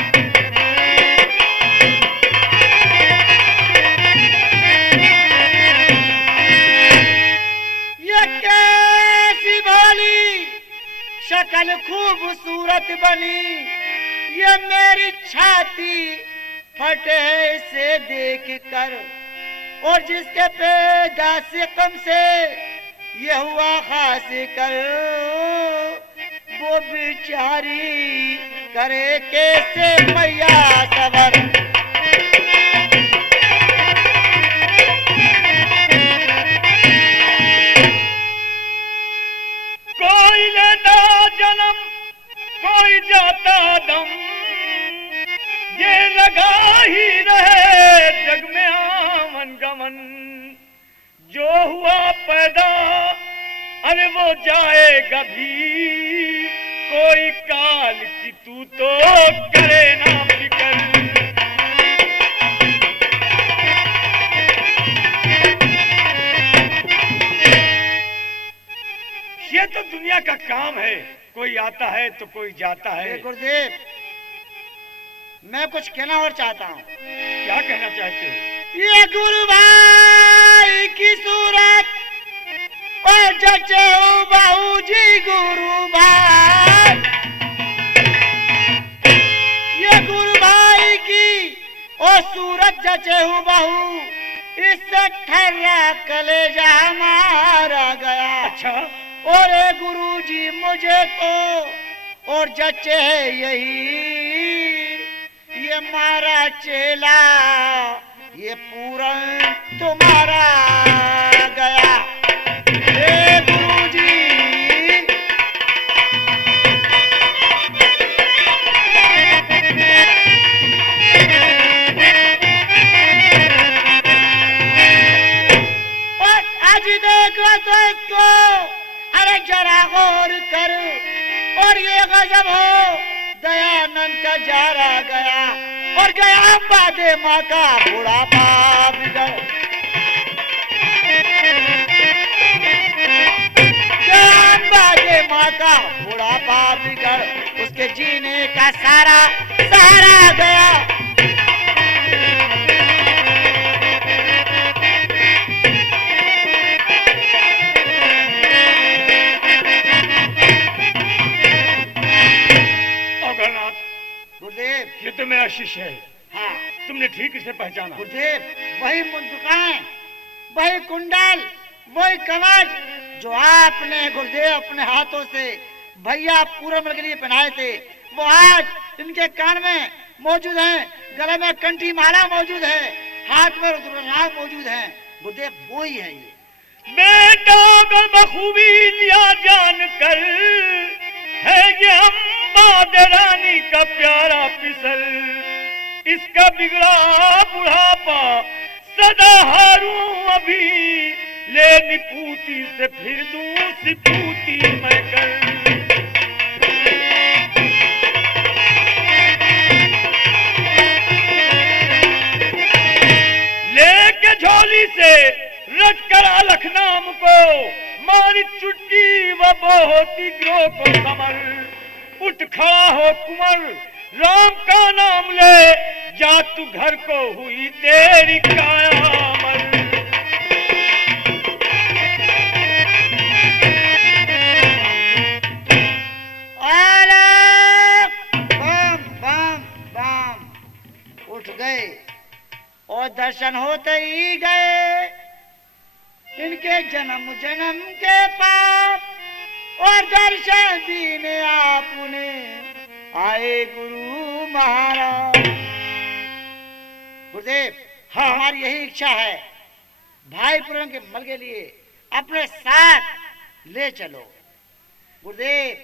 ये कैसी भोली शक्ल खूबसूरत बनी, ये मेरी छाती फटे है इसे देख कर, और जिसके पैदा से कम से ये हुआ खास कर, वो बेचारी करे कैसे मैया सबर। कोई लेता जन्म, कोई जाता दम, ये लगा ही रहे जग में आमन गमन। जो हुआ पैदा अरे वो जाएगा भी, कोई काल की तू तो करे ना फिकर। ये तो दुनिया का काम है, कोई आता है तो कोई जाता है। गुरुदेव, मैं कुछ कहना और चाहता हूँ। क्या कहना चाहते हो? ये गुरु भाई की सूरत और जचे हो बाहू जी गुरु भाई, ये गुरु भाई की और सूरत जचे हो बाहू, इससे ठर्रा कलेजा हमारा गया। अच्छा, और गुरुजी मुझे तो और जचे है यही, ये मारा चेला ये पूरन तुम्हारा गया। हे गुरुजी, और आज देखो तो इसको, अरे जरा गौर कर, और ये गजब हो दयानंद का जारा गया, और गया बादे माँ का बुढ़ापा बिगड़। गया बादे माँ का बुढ़ापा बिगड़, उसके जीने का सारा सहारा गया। अगरनाथ, गुरुदेव, ये तो मेरा शिष्य है। हाँ तुमने ठीक इसे पहचाना। गुरुदेव, वही मुद्रिकाएं, वही कुंडल, वही कवच जो आपने गुरुदेव अपने हाथों से भैया पूरमल के लिए पहनाए थे, वो आज इनके कान में मौजूद हैं, गले में कंठी माला मौजूद है, हाथ में रुद्राक्ष मौजूद है। गुरुदेव वो ही है ये। बेटा अगर बखूबी लिया जान कर, है ये अम्बाद रानी का प्यारा पिसल, इसका बिगड़ा बुढ़ापा सदा हारूं अभी, ले निपूती से फिर दूं सिपूती मैं कर। लेके झोली से रट कर अलख नाम को, मारी चुटकी व होती ग्रोह को कमर। उठ खड़ा हो कुंवर, राम का नाम ले, जा तू घर को हुई तेरी कायामल। बम बम बम उठ गए और दर्शन होते ही गए इनके जन्म जन्म के पाप, और दर्शन दीने आपने आए गुरु महाराज। गुरुदेव, हमारी यही इच्छा है, भाई पूरन के मल के लिए अपने साथ ले चलो। गुरुदेव,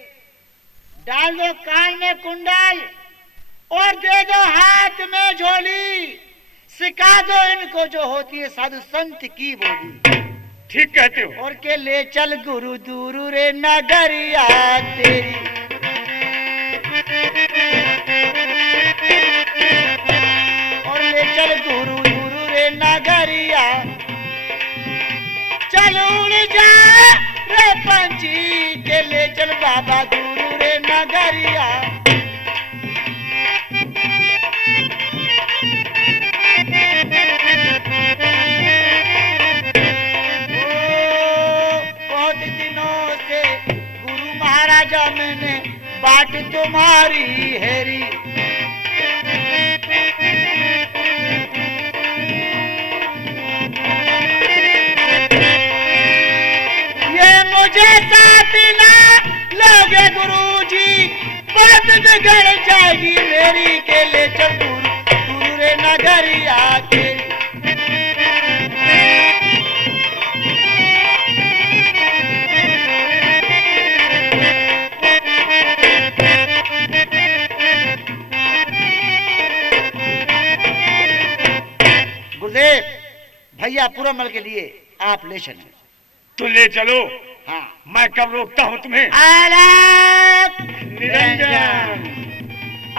डाल दो कान में कुंडल और दे दो हाथ में झोली, सिखा दो इनको जो होती है साधु संत की बोली। ठीक कहते हो। और के ले चल गुरु दूर रे नगरिया तेरी, और ले चल गुरु दूर रे नगरिया, चल उड़ जा रे पंछी के ले चल बाबा दूर रे नगरिया। बहुत दिनों से गुरु महाराजा मैंने बाट तुम्हारी हेरी, ये मुझे साथ ना लोगे गुरुजी, बात बिगड़ जाएगी मेरी के ले चल गुरु रे नगरिया के। गुरुदेव, भैया पूरमल के लिए आप ले चलें। तो ले चलो। हाँ, मैं कब रोकता हूँ तुम्हें। अलग निरंजन,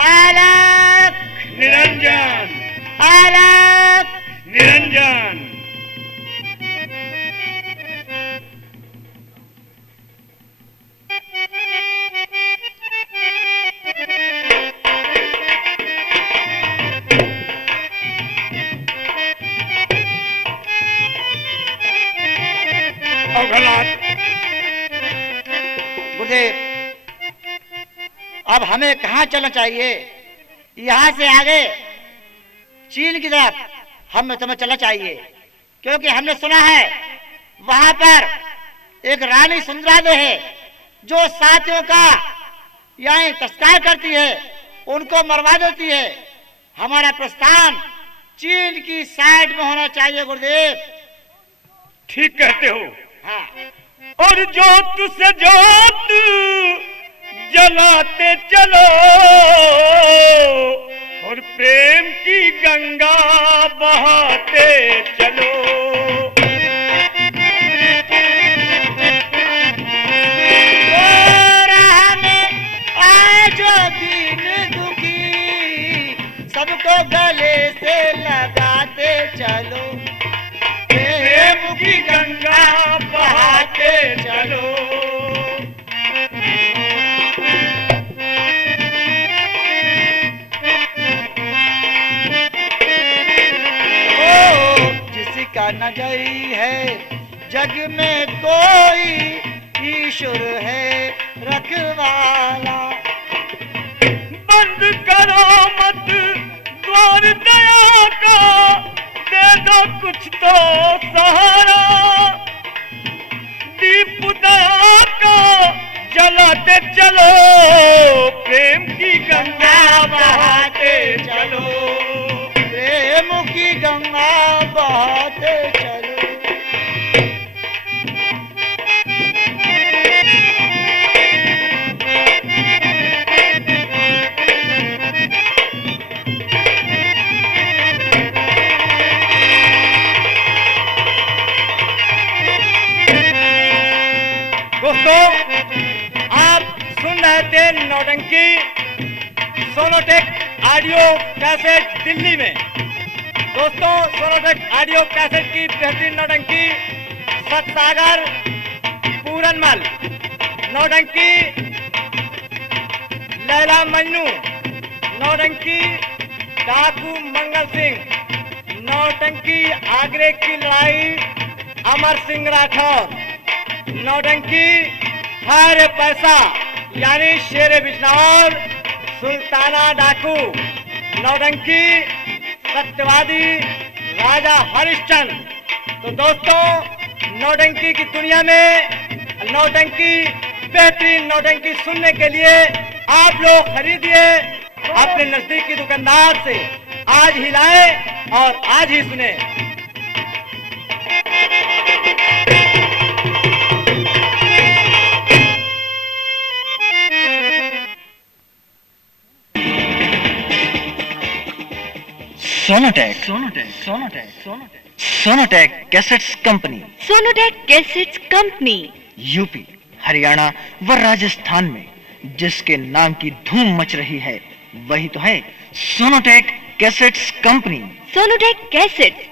अलग निरंजन, अलग निरंजन। गुरुदेव, अब हमें कहाँ चलना चाहिए? यहाँ से आगे चीन की तरफ हमें तुम्हें चलना चाहिए, क्योंकि हमने सुना है वहां पर एक रानी सुंदरादेवी है जो साथियों का यहाँ तस्कार करती है, उनको मरवा देती है। हमारा प्रस्थान चीन की साइड में होना चाहिए गुरुदेव। ठीक कहते हो। हाँ, और जोत से जोत जलाते चलो, और प्रेम की गंगा बहाते चलो। राह में आए जो दीन दुखी, सबको गले से लगाते चलो, प्रेम की गंगा बहाते चलो। जिसका न गई है जग में कोई, ईश्वर है रखवाला। बंद करो मत कुछ तो सहारा, दीप दया का जलाते चलो, प्रेम की गंगा बहाते चलो, प्रेम की गंगा बहाते चलो। दोस्तों, आप सुन रहे थे नौटंकी सोनोटेक ऑडियो कैसेट दिल्ली में। दोस्तों, सोनोटेक ऑडियो कैसेट की बेहतरीन नौटंकी सतसागर पूरनमल, नौटंकी लैला मजनू, नौटंकी डाकू मंगल सिंह, नौटंकी आगरे की लड़ाई अमर सिंह राठौर, नौटंकी हर पैसा यानी शेर बिजनौर सुल्ताना डाकू, नौटंकी सत्यवादी राजा हरिश्चंद्र। तो दोस्तों, नौटंकी की दुनिया में नौटंकी बेहतरीन नौटंकी सुनने के लिए आप लोग खरीदिए अपने नजदीक की दुकानदार से। आज ही लाए और आज ही सुने। Sonotech cassettes company, Sonotech cassettes company UP, Haryana व राजस्थान में जिसके नाम की धूम मच रही है वही तो है Sonotech cassettes company. Sonotech cassettes